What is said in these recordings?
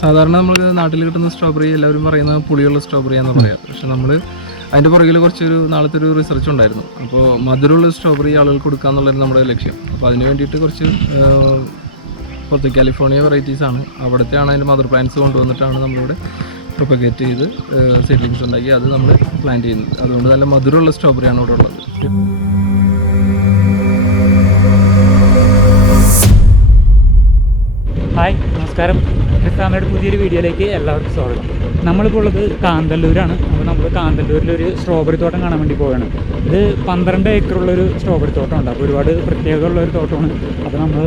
സാധാരണ നമ്മൾ നാട്ടിൽ കിട്ടുന്ന സ്ട്രോബെറി എല്ലാവരും പറയുന്നത് പുളിയുള്ള സ്ട്രോബെറി എന്ന് പറയാം. പക്ഷെ നമ്മൾ അതിൻ്റെ പുറകിൽ കുറച്ചൊരു നാളത്തെ ഒരു റിസർച്ച് ഉണ്ടായിരുന്നു. അപ്പോൾ മധുരമുള്ള സ്ട്രോബെറി ആളുകൾക്ക് കൊടുക്കുക എന്നുള്ളത് നമ്മുടെ ലക്ഷ്യം. അപ്പോൾ അതിന് വേണ്ടിയിട്ട് കുറച്ച് പുറത്ത് കാലിഫോർണിയ വെറൈറ്റീസാണ്, അവിടുത്തെയാണ് അതിൻ്റെ മദർ പ്ലാന്റ്സ് കൊണ്ടുവന്നിട്ടാണ് നമ്മളിവിടെ പ്രൊപ്പഗേറ്റ് ചെയ്ത് സീഡ്ലിങ്സ് ഉണ്ടാക്കി അത് നമ്മൾ പ്ലാന്റ് ചെയ്യുന്നത്. അതുകൊണ്ട് നല്ല മധുരമുള്ള സ്ട്രോബെറിയാണ് ഇവിടെ ഉള്ളത്. ഹായ്, നമസ്കാരം. ഫാമിലിയുടെ പുതിയൊരു വീഡിയോയിലേക്ക് എല്ലാവർക്കും സ്വാഗതം. നമ്മളിപ്പോൾ ഉള്ളത് കാന്തല്ലൂരാണ്. അപ്പോൾ നമ്മൾ കാന്തല്ലൂരിലൊരു സ്ട്രോബെറി തോട്ടം കാണാൻ വേണ്ടി പോവുകയാണ്. ഇത് 12 ഏക്കറുള്ളൊരു സ്ട്രോബെറി തോട്ടമുണ്ട്. അപ്പോൾ ഒരുപാട് പ്രത്യേകതയുള്ളൊരു തോട്ടമാണ്. അപ്പോൾ നമ്മൾ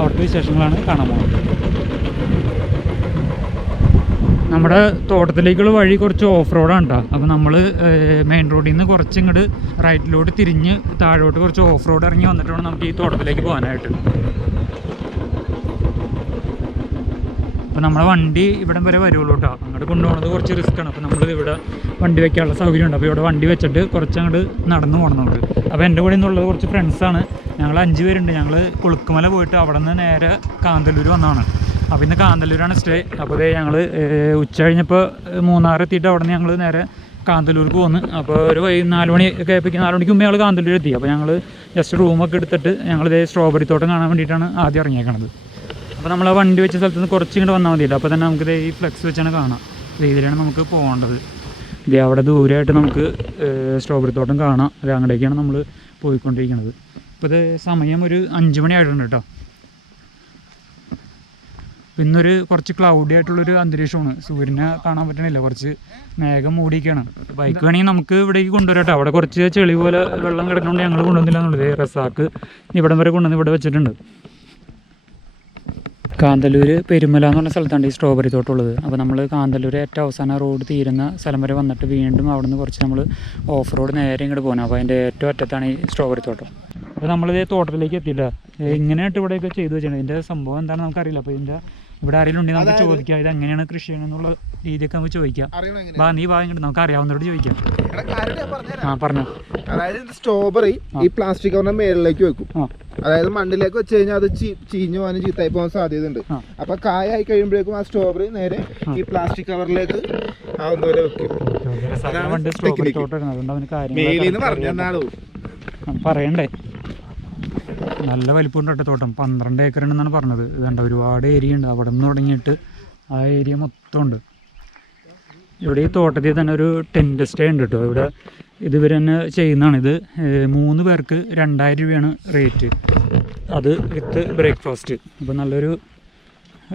അവിടുത്തെ വിശേഷങ്ങളാണ് കാണാൻ പോകുന്നത്. നമ്മുടെ തോട്ടത്തിലേക്കുള്ള വഴി കുറച്ച് ഓഫ് റോഡാണ് കേട്ടോ. അപ്പോൾ നമ്മൾ മെയിൻ റോഡിൽ നിന്ന് കുറച്ച് ഇങ്ങോട്ട് റൈറ്റിലോട്ട് തിരിഞ്ഞ് താഴോട്ട് കുറച്ച് ഓഫ് റോഡ് ഇറങ്ങി വന്നിട്ട് വേണം നമുക്ക് ഈ തോട്ടത്തിലേക്ക് പോകാനായിട്ട്. അപ്പോൾ നമ്മുടെ വണ്ടി ഇവിടം വരെ വരുള്ളൂ കേട്ടോ. അങ്ങോട്ട് കൊണ്ടുപോകുന്നത് കുറച്ച് റിസ്ക്കാണ്. അപ്പോൾ നമ്മൾ ഇവിടെ വണ്ടി വെക്കാനുള്ള സൗകര്യമുണ്ട്. അപ്പോൾ ഇവിടെ വണ്ടി വെച്ചിട്ട് കുറച്ച് അങ്ങോട്ട് നടന്നു പോകണം നമുക്ക്. അപ്പോൾ എൻ്റെ കൂടെ നിന്നുള്ളത് കുറച്ച് ഫ്രണ്ട്സാണ്. ഞങ്ങൾ 5 പേരുണ്ട്. ഞങ്ങൾ കുളുക്കുമല പോയിട്ട് അവിടെ നിന്ന് നേരെ കാന്തല്ലൂർ വന്നതാണ്. അപ്പോൾ ഇന്ന് കാന്തല്ലൂരാണ് സ്റ്റേ. അപ്പോൾ ഞങ്ങൾ ഉച്ച കഴിഞ്ഞപ്പോൾ മൂന്നാർ എത്തിയിട്ട് അവിടെ നിന്ന് ഞങ്ങൾ നേരെ കാന്തല്ലൂർക്ക് പോന്ന്. അപ്പോൾ ഒരു 4 മണിയൊക്കെ ആയപ്പോഴേക്കും 4 മണിക്ക് മുമ്പേ ഞങ്ങൾ കാന്തല്ലൂർ എത്തി. അപ്പോൾ ഞങ്ങൾ ജസ്റ്റ് റൂമൊക്കെ എടുത്തിട്ട് ഞങ്ങളിതേ സ്ട്രോബെറി തോട്ടം കാണാൻ വേണ്ടിയിട്ടാണ് ആദ്യം ഇറങ്ങിയേക്കണത്. അപ്പോൾ നമ്മൾ ആ വണ്ടി വെച്ച സ്ഥലത്ത് നിന്ന് കുറച്ച് ഇങ്ങോട്ട് വന്നാൽ മതിയല്ലോ. അപ്പോൾ തന്നെ നമുക്കിത് ഈ ഫ്ലെക്സ് വെച്ചാണ് കാണാം. ഇതിലാണ് നമുക്ക് പോകേണ്ടത്. ഇത് അവിടെ ദൂരമായിട്ട് നമുക്ക് സ്ട്രോബെറി തോട്ടം കാണാം. അത് അങ്ങോട്ടേക്കാണ് നമ്മൾ പോയിക്കൊണ്ടിരിക്കുന്നത്. ഇപ്പോൾ ഇത് സമയം ഒരു 5 മണി ആയിട്ടുണ്ട് കേട്ടോ. ഇന്നൊരു കുറച്ച് ക്ലൗഡി ആയിട്ടുള്ളൊരു അന്തരീക്ഷമാണ്. സൂര്യനെ കാണാൻ പറ്റണില്ല, കുറച്ച് മേഘം മൂടിയൊക്കെയാണ്. ബൈക്ക് വേണമെങ്കിൽ നമുക്ക് ഇവിടേക്ക് കൊണ്ടുവരാം കേട്ടോ. അവിടെ കുറച്ച് ചെളി പോലെ വെള്ളം കിടക്കണോണ്ട് ഞങ്ങൾ കൊണ്ടുവന്നില്ല എന്നുള്ളത്. റസാക്ക് ഇവിടം വരെ കൊണ്ടുവന്ന് ഇവിടെ വെച്ചിട്ടുണ്ട്. കാന്തല്ലൂർ പെരുമല എന്ന് പറഞ്ഞ സ്ഥലത്താണ് ഈ സ്ട്രോബെറി തോട്ടമുള്ളത്. അപ്പോൾ നമ്മൾ കാന്തല്ലൂർ ഏറ്റവും അവസാന റോഡ് തീരുന്ന സ്ഥലം വരെ വന്നിട്ട് വീണ്ടും അവിടെ നിന്ന് കുറച്ച് നമ്മൾ ഓഫ് റോഡ് നേരെ ഇങ്ങോട്ട് പോകണം. അപ്പോൾ അതിൻ്റെ ഏറ്റവും അറ്റത്താണ് ഈ സ്ട്രോബെറി തോട്ടം. അപ്പോൾ നമ്മളിത് തോട്ടത്തിലേക്ക് എത്തിയില്ല. ഇങ്ങനെയായിട്ട് ഇവിടെയൊക്കെ ചെയ്തു വെച്ചിട്ടുണ്ട്. ഇതിൻ്റെ സംഭവം എന്താണെന്ന് നമുക്കറിയില്ല. അപ്പോൾ ഇതിൻ്റെ ഇവിടെ ആരെങ്കിലും ഉണ്ടെങ്കിൽ നമുക്ക് ചോദിക്കാം, ഇത് എങ്ങനെയാണ് കൃഷി ചെയ്യണമെന്നുള്ള രീതിയൊക്കെ നമുക്ക് ചോദിക്കാം. നീ ഇങ്ങോട്ട് നമുക്ക് അറിയാവുന്നവരോട് ചോദിക്കാം. പറഞ്ഞു. അതായത് സ്ട്രോബെറി ഈ പ്ലാസ്റ്റിക് കവറിന്റെ മേളിലേക്ക് വെക്കും. അതായത് മണ്ണിലേക്ക് വെച്ച് കഴിഞ്ഞാൽ അത് ചീഞ്ഞു പോകാനും ചീത്തായി പോകാൻ സാധ്യതയുണ്ട്. അപ്പൊ കായായി കഴിയുമ്പോഴേക്കും ആ സ്ട്രോബെറി നേരെ ഈ പ്ലാസ്റ്റിക് കവറിലേക്ക് ആവുന്നവരെ വെക്കും. പറയണ്ടേ. നല്ല വലിപ്പമുണ്ട് കേട്ടോ തോട്ടം. 12 ഏക്കർ ഉണ്ടെന്നാണ് പറഞ്ഞത്. ഇതുണ്ട്, ഒരുപാട് ഏരിയ ഉണ്ട്. അവിടെ നിന്ന് തുടങ്ങിയിട്ട് ആ ഏരിയ മൊത്തം ഉണ്ട്. ഇവിടെ ഈ തോട്ടത്തിൽ തന്നെ ഒരു ടെൻറ്റ് സ്റ്റേ ഉണ്ട് കേട്ടോ. ഇവിടെ ഇവർ തന്നെ ചെയ്യുന്നതാണ്. ഇത് 3 പേർക്ക് 2000 രൂപയാണ് റേറ്റ്. അത് വിത്ത് ബ്രേക്ക്ഫാസ്റ്റ്. അപ്പോൾ നല്ലൊരു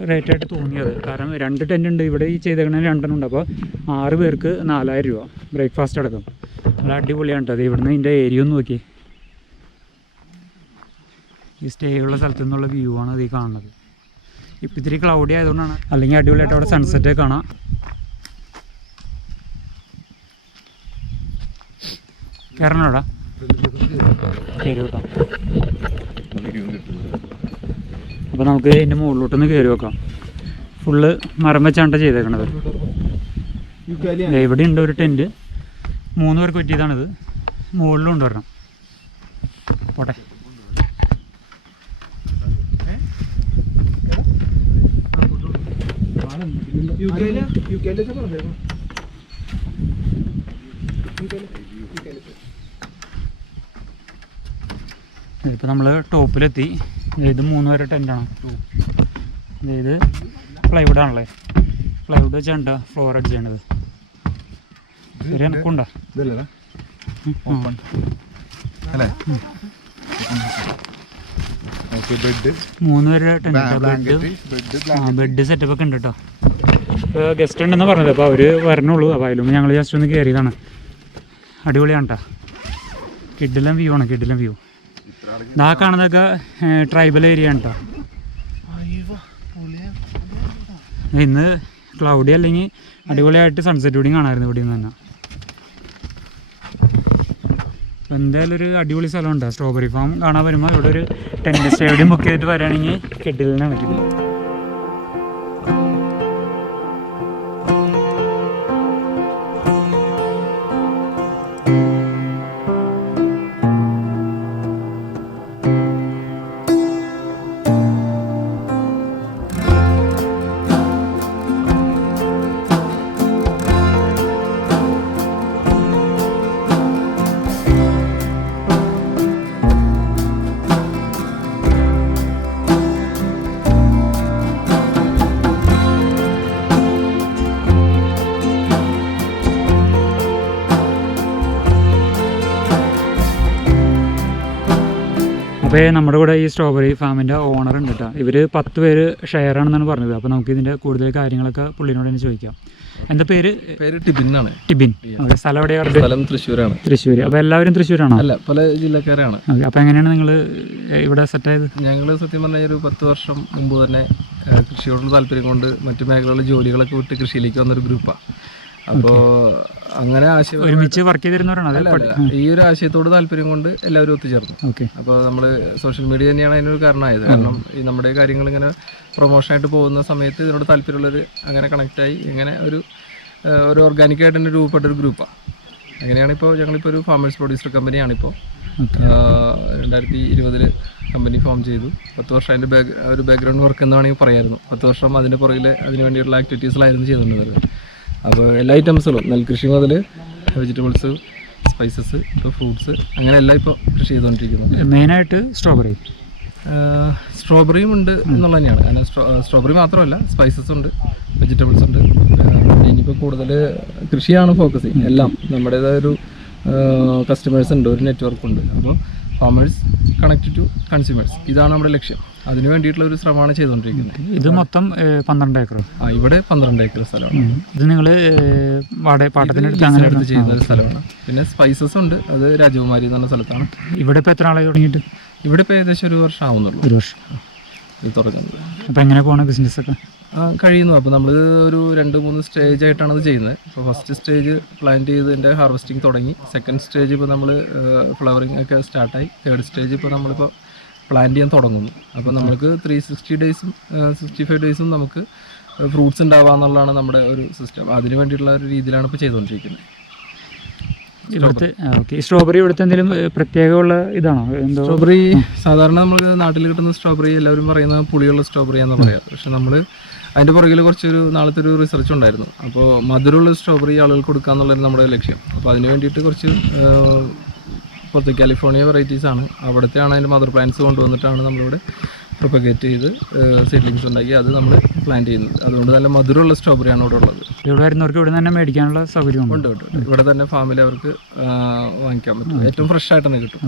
റേറ്റായിട്ട് തോന്നിയത്. കാരണം 2 ടെൻ്റ് ഉണ്ട് ഇവിടെ. ഈ ചെയ്തേക്കണ 2 ഉണ്ട്. അപ്പോൾ 6 പേർക്ക് 4000 രൂപ ബ്രേക്ക്ഫാസ്റ്റ് അടക്കം. നല്ല അടിപൊളിയാണ് കേട്ടോ. അത് ഇവിടുന്ന് ഇതിൻ്റെ ഏരിയ ഒന്ന് നോക്കി. ഈ സ്റ്റേ ഉള്ള സ്ഥലത്തു നിന്നുള്ള വ്യൂ ആണ് അത് ഈ കാണുന്നത്. ഇപ്പം ഇത്തിരി ക്ലൗഡി ആയതുകൊണ്ടാണ്. അല്ലെങ്കിൽ അടിപൊളിയായിട്ട് അവിടെ സൺസെറ്റ് കാണാം. കയറണോടാ കയറി വെക്കാം. അപ്പോൾ നമുക്ക് ഇതിൻ്റെ മുകളിലോട്ടൊന്ന് കയറി വെക്കാം. ഫുള്ള് മരം വെച്ചാണ് ചെയ്തേക്കണത്. ഇവിടെ ഉണ്ട് ഒരു ടെൻറ്റ്. 3 പേർക്ക് പറ്റിയതാണിത്. മുകളിലും ഉണ്ട് വരണം. പോട്ടെ. ഇപ്പോൾ നമ്മൾ ടോപ്പിലെത്തി. ഇത് 3 പേരുടെ ടെൻ്റാണ്. ഇത് പ്ലൈവുഡ് ആണല്ലേ. പ്ലൈവുഡ് വെച്ചാണ് ഫ്ലോർ അടിച്ച് ചെയ്യണത്. ഒരു എനക്കുണ്ടോ? 3 പേരുടെ ടെൻ്റ്. ബെഡ് സെറ്റപ്പ് ഒക്കെ ഉണ്ട് കേട്ടോ. ഗസ്റ്റ് ഉണ്ടെന്ന് പറഞ്ഞത്. അപ്പോൾ അവർ വരണുള്ളൂ. അപ്പോൾ അതിലും ഞങ്ങൾ ജസ്റ്റ് ഒന്ന് കയറിയതാണ്. അടിപൊളിയാണ് കേട്ടോ. കിഡിലം വ്യൂ ആണ്. കിഡിലം വ്യൂ. ഇതാ കാണുന്നതൊക്കെ ട്രൈബൽ ഏരിയ ആണ് കേട്ടോ. ഇന്ന് ക്ലൗഡി അല്ലെങ്കിൽ അടിപൊളിയായിട്ട് സൺസെറ്റ് കൂടിയും കാണാമായിരുന്നു ഇവിടെ നിന്ന് തന്നെ. അപ്പോൾ എന്തായാലും ഒരു അടിപൊളി സ്ഥലമുണ്ട്. സ്ട്രോബെറി ഫാം കാണാൻ വരുമ്പോൾ ഇവിടെ ഒരു ടെൻ്റ് സ്റ്റേഡിയം ബുക്ക് ചെയ്തിട്ട് വരികയാണെങ്കിൽ കിഡിലിനാണ് കിട്ടുന്നത്. അപ്പോൾ നമ്മുടെ കൂടെ ഈ സ്ട്രോബെറി ഫാമിൻ്റെ ഓണർ ഉണ്ട് കേട്ടോ. ഇവർ 10 പേര് ഷെയർ ആണെന്നാണ് പറഞ്ഞത്. അപ്പോൾ നമുക്ക് ഇതിൻ്റെ കൂടുതൽ കാര്യങ്ങളൊക്കെ പുള്ളിനോട് തന്നെ ചോദിക്കാം. എന്താ പേര്? ടിബിൻ ആണ്. ടിബിൻ. സ്ഥലം എവിടെയാണ്? സ്ഥലം തൃശ്ശൂരാണ്. തൃശ്ശൂർ. അപ്പോൾ എല്ലാവരും തൃശ്ശൂരാണോ? അല്ല, പല ജില്ലക്കാരാണ്. അപ്പോൾ എങ്ങനെയാണ് നിങ്ങൾ ഇവിടെ സെറ്റായത്? ഞങ്ങൾ സത്യം പറഞ്ഞാൽ ഒരു 10 വർഷം മുമ്പ് തന്നെ കൃഷിയോടുള്ള താല്പര്യം കൊണ്ട് മറ്റു മേഖലകളിലെ ജോലികളൊക്കെ വിട്ട് കൃഷിയിലേക്ക് വന്നൊരു ഗ്രൂപ്പാണ്. അപ്പോൾ അങ്ങനെ ഒരുമിച്ച് വർക്ക് ചെയ്തിരുന്നവരാണ്. ഈ ഒരു ആശയത്തോട് താല്പര്യം കൊണ്ട് എല്ലാവരും ഒത്തുചേർന്നു. അപ്പോൾ നമ്മൾ സോഷ്യൽ മീഡിയ തന്നെയാണ് അതിനൊരു കാരണമായത്. കാരണം ഈ നമ്മുടെ കാര്യങ്ങൾ ഇങ്ങനെ പ്രൊമോഷനായിട്ട് പോകുന്ന സമയത്ത് ഇതിനോട് താല്പര്യമുള്ളവർ അങ്ങനെ കണക്റ്റായി ഇങ്ങനെ ഒരു ഓർഗാനിക്കായിട്ട് തന്നെ രൂപപ്പെട്ട ഒരു ഗ്രൂപ്പാണ്. അങ്ങനെയാണ് ഇപ്പോൾ ഞങ്ങളിപ്പോൾ ഒരു ഫാമേഴ്സ് പ്രൊഡ്യൂസർ കമ്പനിയാണിപ്പോൾ 2020 കമ്പനി ഫോം ചെയ്തു. 10 വർഷം അതിൻ്റെ ഒരു ബാക്ക്ഗ്രൗണ്ട് വർക്ക് എന്ന് വേണമെങ്കിൽ പറയായിരുന്നു. 10 വർഷം അതിൻ്റെ പുറകിൽ അതിന് വേണ്ടിയിട്ടുള്ള ആക്ടിവിറ്റീസിലായിരുന്നു ചെയ്തുകൊണ്ടിരുന്നത്. അപ്പോൾ എല്ലാ ഐറ്റംസുകളും നെൽകൃഷി മുതൽ വെജിറ്റബിൾസ്, സ്പൈസസ്, ഇപ്പോൾ ഫ്രൂട്ട്സ്, അങ്ങനെ എല്ലാം ഇപ്പോൾ കൃഷി ചെയ്തുകൊണ്ടിരിക്കുന്നത്. മെയിനായിട്ട് സ്ട്രോബെറിയും ഉണ്ട് എന്നുള്ളത് തന്നെയാണ്. കാരണം സ്ട്രോബെറി മാത്രമല്ല, സ്പൈസസ് ഉണ്ട്, വെജിറ്റബിൾസ് ഉണ്ട്. ഇനിയിപ്പോൾ കൂടുതൽ കൃഷിയാണ് ഫോക്കസ്. എല്ലാം നമ്മുടേതായ ഒരു കസ്റ്റമേഴ്സ് ഉണ്ട്, ഒരു നെറ്റ്വർക്ക് ഉണ്ട്. അപ്പോൾ ഫാമേഴ്സ് കണക്ട് ടു കൺസ്യൂമേഴ്സ്, ഇതാണ് നമ്മുടെ ലക്ഷ്യം. അതിന് വേണ്ടിയിട്ടുള്ള ഒരു ശ്രമമാണ് ചെയ്തുകൊണ്ടിരിക്കുന്നത്. ഇത് മൊത്തം 12 ഏക്കർ. ഇവിടെ 12 ഏക്കർ സ്ഥലമാണ്. ഇത് നിങ്ങൾ പാട്ടത്തിനെടുത്ത് ചെയ്യുന്ന ഒരു സ്ഥലമാണ്. പിന്നെ സ്പൈസസ് ഉണ്ട്, അത് രാജകുമാരി എന്ന് പറഞ്ഞ സ്ഥലത്താണ്. ഇവിടെ ഇപ്പോൾ എത്ര ആളായി തുടങ്ങിയിട്ട്? ഇവിടെ ഇപ്പോൾ ഏകദേശം 1 വർഷം ആവുന്നുള്ളൂ. 1 വർഷം ഇത് തുടങ്ങുന്നത്. അപ്പോൾ എങ്ങനെ പോകണം ബിസിനസ്സൊക്കെ? കഴിയുന്നു. അപ്പോൾ നമ്മൾ ഒരു 2-3 സ്റ്റേജ് ആയിട്ടാണ് അത് ചെയ്യുന്നത്. ഇപ്പോൾ ഫസ്റ്റ് സ്റ്റേജ് പ്ലാന്റ് ചെയ്തതിൻ്റെ ഹാർവെസ്റ്റിംഗ് തുടങ്ങി. സെക്കൻഡ് സ്റ്റേജ് ഇപ്പോൾ നമ്മൾ ഫ്ലവറിങ് ഒക്കെ സ്റ്റാർട്ടായി. തേർഡ് സ്റ്റേജ് ഇപ്പോൾ നമ്മളിപ്പോൾ പ്ലാന്റ് ചെയ്യാൻ തുടങ്ങുന്നു. അപ്പോൾ നമുക്ക് 360 ഡേയ്സും 65 ഡേയ്സും നമുക്ക് ഫ്രൂട്ട്സ് ഉണ്ടാവുക എന്നുള്ളതാണ് നമ്മുടെ ഒരു സിസ്റ്റം. അതിന് വേണ്ടിയിട്ടുള്ള ഒരു രീതിയിലാണ് ഇപ്പോൾ ചെയ്തുകൊണ്ടിരിക്കുന്നത്. സ്ട്രോബെറി ഇവിടുത്തെ എന്തെങ്കിലും പ്രത്യേകമുള്ള ഇതാണോ? സ്ട്രോബെറി സാധാരണ നമ്മൾ നാട്ടിൽ കിട്ടുന്ന സ്ട്രോബെറി എല്ലാവരും പറയുന്ന പുളിയുള്ള സ്ട്രോബെറിയാന്ന് പറയാറ്. പക്ഷെ നമ്മൾ അതിൻ്റെ പുറകിൽ കുറച്ചൊരു നാളത്തെ ഒരു റിസർച്ച് ഉണ്ടായിരുന്നു. അപ്പോൾ മധുരമുള്ള സ്ട്രോബെറി ആളുകൾക്ക് കൊടുക്കുക എന്നുള്ളത് നമ്മുടെ ലക്ഷ്യം. അപ്പോൾ അതിന് വേണ്ടിയിട്ട് കുറച്ച് പുറത്ത് കാലിഫോർണിയ വെറൈറ്റീസ് ആണ്. അവിടുത്തെയാണ് അതിൻ്റെ മദർ പ്ലാന്റ്സ് കൊണ്ടുവന്നിട്ടാണ് നമ്മളിവിടെ പ്രൊപ്പഗേറ്റ് ചെയ്ത് സീഡ്ലിങ്സ് ഉണ്ടാക്കി അത് നമ്മൾ പ്ലാന്റ് ചെയ്യുന്നത്. അതുകൊണ്ട് നല്ല മധുരമുള്ള സ്ട്രോബെറിയാണ് ഇവിടെ ഉള്ളത്. ഇവിടെ വരുന്നവർക്ക് ഇവിടെ തന്നെ മേടിക്കാനുള്ള സൗകര്യം ഉണ്ട്. ഇവിടെ തന്നെ ഫാമിൽ അവർക്ക് വാങ്ങിക്കാൻ പറ്റും. ഏറ്റവും ഫ്രഷ് ആയിട്ട് തന്നെ കിട്ടും.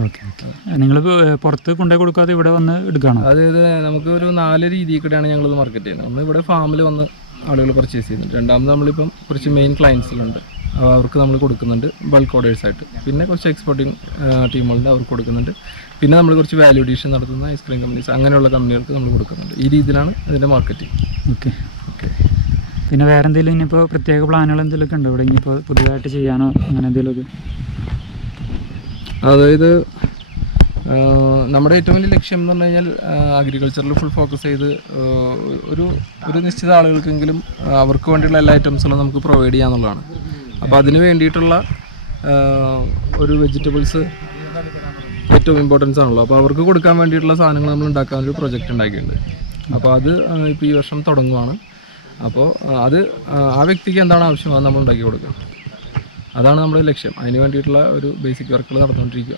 നിങ്ങൾ പുറത്ത് കൊണ്ടുപോയി കൊടുക്കാതെ ഇവിടെ വന്ന് എടുക്കണം? അതായത് നമുക്ക് ഒരു 4 രീതിയിൽ കൂടെയാണ് ഞങ്ങളിത് മാർക്കറ്റ് ചെയ്യുന്നത്. ഒന്ന് ഇവിടെ ഫാമിൽ വന്ന് ആളുകൾ പർച്ചേസ് ചെയ്യുന്നുണ്ട്. രണ്ടാമത് നമ്മളിപ്പം കുറച്ച് മെയിൻ ക്ലയൻസിലുണ്ട്, അവർക്ക് നമ്മൾ കൊടുക്കുന്നുണ്ട് ബൾക്ക് ഓർഡേഴ്സായിട്ട്. പിന്നെ കുറച്ച് എക്സ്പോർട്ടിങ് ടീമുകളുണ്ട്, അവർക്ക് കൊടുക്കുന്നുണ്ട്. പിന്നെ നമ്മൾ കുറച്ച് വാല്യൂ അഡീഷൻ നടത്തുന്ന ഐസ്ക്രീം കമ്പനീസ്, അങ്ങനെയുള്ള കമ്പനികൾക്ക് നമ്മൾ കൊടുക്കുന്നുണ്ട്. ഈ രീതിയിലാണ് അതിൻ്റെ മാർക്കറ്റിംഗ്. ഓക്കെ. പിന്നെ വേറെ എന്തെങ്കിലും ഇനിയിപ്പോൾ പ്രത്യേക പ്ലാനുകൾ എന്തെങ്കിലുമൊക്കെ ഉണ്ടോ ഇവിടെ ഇനിയിപ്പോൾ പുതിയതായിട്ട് ചെയ്യാനോ അങ്ങനെ എന്തെങ്കിലുമൊക്കെ? അതായത് നമ്മുടെ ഏറ്റവും വലിയ ലക്ഷ്യം എന്ന് പറഞ്ഞു കഴിഞ്ഞാൽ അഗ്രികൾച്ചറിൽ ഫുൾ ഫോക്കസ് ചെയ്ത് ഒരു നിശ്ചിത ആളുകൾക്കെങ്കിലും അവർക്ക് വേണ്ടിയുള്ള എല്ലാ ഐറ്റംസുകളും നമുക്ക് പ്രൊവൈഡ് ചെയ്യാന്നുള്ളതാണ്. അപ്പോൾ അതിന് വേണ്ടിയിട്ടുള്ള ഒരു വെജിറ്റബിൾസ് ഏറ്റവും ഇമ്പോർട്ടൻസ് ആണല്ലോ. അപ്പോൾ അവർക്ക് കൊടുക്കാൻ വേണ്ടിയിട്ടുള്ള സാധനങ്ങൾ നമ്മൾ ഉണ്ടാക്കാൻ ഒരു പ്രൊജക്റ്റ് ഉണ്ടാക്കിയിട്ടുണ്ട്. അപ്പോൾ അത് ഇപ്പോൾ ഈ വർഷം തുടങ്ങുവാണ്. അപ്പോൾ അത് ആ വ്യക്തിക്ക് എന്താണ് ആവശ്യം അത് നമ്മൾ ഉണ്ടാക്കി കൊടുക്കുക. അതാണ് നമ്മുടെ ലക്ഷ്യം. അതിന് വേണ്ടിയിട്ടുള്ള ഒരു ബേസിക് വർക്കുകൾ നടന്നുകൊണ്ടിരിക്കുക.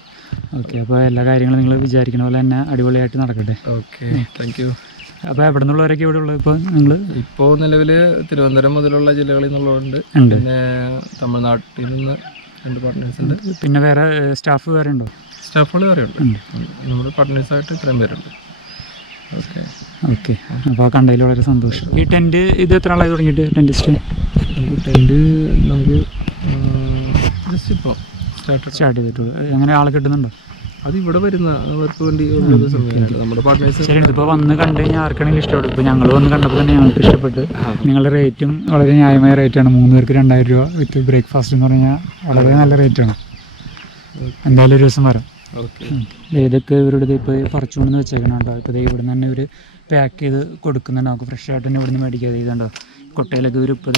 ഓക്കെ. അപ്പോൾ എല്ലാ കാര്യങ്ങളും നിങ്ങൾ വിചാരിക്കുന്ന പോലെ തന്നെ അടിപൊളിയായിട്ട് നടക്കട്ടെ. Okay, thank you. അപ്പോൾ എവിടെ നിന്നുള്ളവരൊക്കെ ഇവിടെ ഉള്ളത്? ഇപ്പോൾ നിലവിൽ തിരുവനന്തപുരം മുതലുള്ള ജില്ലകളിൽ നിന്നുള്ളവരുണ്ട്. പിന്നെ തമിഴ്നാട്ടിൽ നിന്ന് 2 പാർട്ട്നേഴ്സ് ഉണ്ട്. പിന്നെ വേറെ സ്റ്റാഫ് വേറെ ഉണ്ടോ? സ്റ്റാഫുകൾ വേറെ ഉണ്ട്. നമ്മുടെ പാർട്ട്നേഴ്സായിട്ട് ഇത്രയും പേരുണ്ട്. ഓക്കെ. അപ്പോൾ കണ്ടതിൽ വളരെ സന്തോഷം. ഈ ടെൻറ്റ് ഇത് എത്ര ആളായി തുടങ്ങിയിട്ട്? ടെൻറ്റ് നമുക്ക് ജസ്റ്റ് ഇപ്പോൾ സ്റ്റാർട്ട് ചെയ്തിട്ടുള്ളൂ. എങ്ങനെ ആളെ കിട്ടുന്നുണ്ടോ? അത് ഇവിടെ വരുന്ന അവർക്ക് വേണ്ടി നമ്മുടെ പാർട്ട്നേഴ്സ്. ശരി, ഇതിപ്പോൾ വന്ന് കണ്ടു കഴിഞ്ഞാൽ ആർക്കാണെങ്കിലും ഇഷ്ടപ്പെടും. ഇപ്പോൾ ഞങ്ങൾ വന്ന് കണ്ടപ്പോൾ തന്നെ ഞങ്ങൾക്ക് ഇഷ്ടപ്പെട്ട്. നിങ്ങളുടെ റേറ്റും വളരെ ന്യായമായ റേറ്റാണ്. 3 പേർക്ക് 2000 രൂപ വിത്ത് ബ്രേക്ക്ഫാസ്റ്റ് എന്ന് പറഞ്ഞാൽ വളരെ നല്ല റേറ്റാണ്. എന്തായാലും ഒരു ദിവസം വരാം. ഇതൊക്കെ ഇവരുടെ ഇപ്പോൾ പറിച്ചുകൊണ്ടെന്ന് വെച്ചേക്കണം കേട്ടോ. ഇപ്പോൾ ഇവിടെ നിന്ന് തന്നെ ഇവർ പാക്ക് ചെയ്ത് കൊടുക്കുന്നുണ്ട്. നമുക്ക് ഫ്രഷ് ആയിട്ട് തന്നെ ഇവിടെ നിന്ന് മേടിക്കാതെ ഇതുണ്ടോ കൊട്ടയിലൊക്കെ ഇവർ ഇപ്പോൾ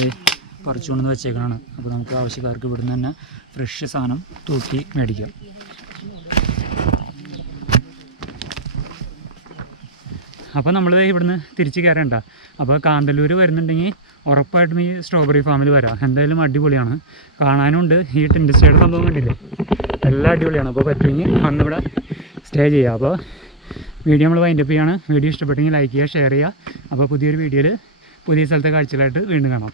പറിച്ചുകൊണ്ടെന്ന് വെച്ചേക്കണതാണ്. അപ്പോൾ നമുക്ക് ആവശ്യക്കാർക്ക് ഇവിടെ നിന്ന് തന്നെ ഫ്രഷ് സാധനം തൂക്കി മേടിക്കാം. അപ്പോൾ നമ്മൾ ഇവിടുന്ന് തിരിച്ച് കയറേണ്ട. അപ്പോൾ കാന്തല്ലൂർ വരുന്നുണ്ടെങ്കിൽ ഉറപ്പായിട്ടും ഈ സ്ട്രോബെറി ഫാമിൽ വരാം. എന്തായാലും അടിപൊളിയാണ്, കാണാനുണ്ട്. ഈ ടെൻറ്റ് സ്റ്റേയുടെ സംഭവം കണ്ടില്ലേ, എല്ലാം അടിപൊളിയാണ്. അപ്പോൾ പറ്റുമെങ്കിൽ വന്നിവിടെ സ്റ്റേ ചെയ്യുക. അപ്പോൾ വീഡിയോ നമ്മൾ വൈൻഡപ്പ് ചെയ്യാണ്. വീഡിയോ ഇഷ്ടപ്പെട്ടെങ്കിൽ ലൈക്ക് ചെയ്യുക, ഷെയർ ചെയ്യുക. അപ്പോൾ പുതിയൊരു വീഡിയോയിൽ പുതിയ സ്ഥലത്തെ കാഴ്ചകളായിട്ട് വീണ്ടും കാണാം.